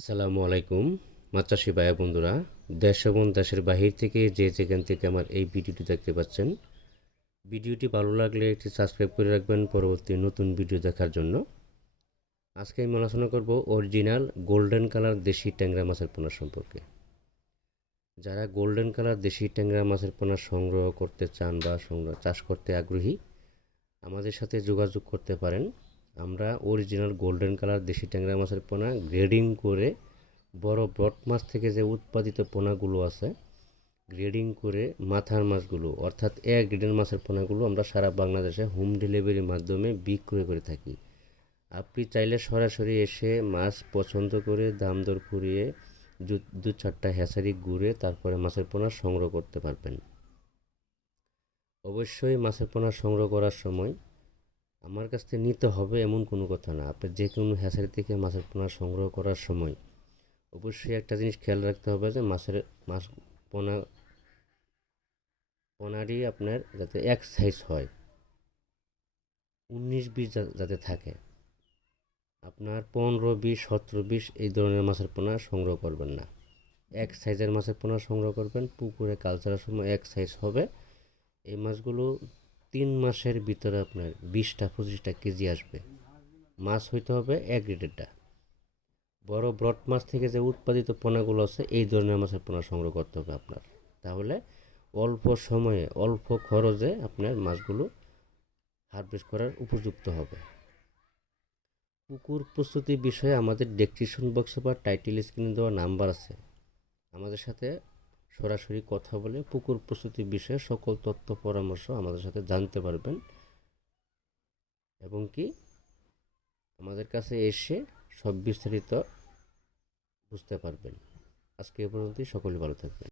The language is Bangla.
আসসালামু আলাইকুম মাছ চাষি ভাইয়া বন্ধুরা। দেশ এবং দেশের বাহির থেকে যে যেখান থেকে আমার এই ভিডিওটি দেখতে পাচ্ছেন, ভিডিওটি ভালো লাগলে একটি সাবস্ক্রাইব করে রাখবেন পরবর্তী নতুন ভিডিও দেখার জন্য। আজকে আমি আলোচনা করব অরিজিনাল গোল্ডেন কালার দেশি ট্যাংরা মাছের পোনা সম্পর্কে। যারা গোল্ডেন কালার দেশি ট্যাংরা মাছের পোনা সংগ্রহ করতে চান বা সংগ্রহ, চাষ করতে আগ্রহী, আমাদের সাথে যোগাযোগ করতে পারেন। আমরা অরিজিনাল গোল্ডেন কালার দেশি ট্যাংরা মাছের পোনা গ্রেডিং করে বড় ব্রড মাছ থেকে যে উৎপাদিত পোনাগুলো আছে গ্রেডিং করে মাথার মাছগুলো, অর্থাৎ এ গ্রেডের মাছের পোনাগুলো আমরা সারা বাংলাদেশে হোম ডেলিভারির মাধ্যমে বিক্রয় করে থাকি। আপনি চাইলে সরাসরি এসে মাছ পছন্দ করে দাম দর করিয়ে দু- চারটা হ্যাচারি ঘুরে তারপরে মাছের পোনা সংগ্রহ করতে পারবেন। অবশ্যই মাছের পোনা সংগ্রহ করার সময় আমার কাছ থেকে নিতে হবে এমন কোনো কথা না। আপনি যে কোনো হ্যাচারি থেকে মাছের পোনা সংগ্রহ করার সময় অবশ্যই একটা জিনিস খেয়াল রাখতে হবে যে মাছের মাছ পোনা পোনারই আপনার যাতে এক সাইজ হয়। উনিশ বিশ যাতে থাকে। আপনার পনেরো বিশ, সতেরো বিশ এই ধরনের মাছের পোনা সংগ্রহ করবেন না। এক সাইজের মাছের পোনা সংগ্রহ করবেন। পুকুরে কালচারের সময় এক সাইজ হবে। এই মাছগুলো তিন মাসের ভিতরে আপনার বিশটা, পঁচিশটা কেজি আসবে। মাছ হইতে হবে এক গ্রেডেরটা বড় ব্রড মাছ থেকে যে উৎপাদিত পোনাগুলো আছে, এই ধরনের মাছের পোনা সংগ্রহ করতে হবে আপনার। তাহলে অল্প সময়ে, অল্প খরচে আপনার মাছগুলো হারভেস্ট করার উপযুক্ত হবে। পুকুর প্রস্তুতি বিষয়ে আমাদের ডেসক্রিপশন বক্সে বা টাইটেল স্ক্রিনে দেওয়া নাম্বার আছে। আমাদের সাথে সরাসরি কথা বলে পুকুর প্রস্তুতি বিষয়ে সকল তথ্য পরামর্শ আমাদের সাথে জানতে পারবেন। এবং কি? আমাদের কাছে এসে সব বিস্তারিত বুঝতে পারবেন। আজকে এ পর্যন্তই। সকলে ভালো থাকবেন।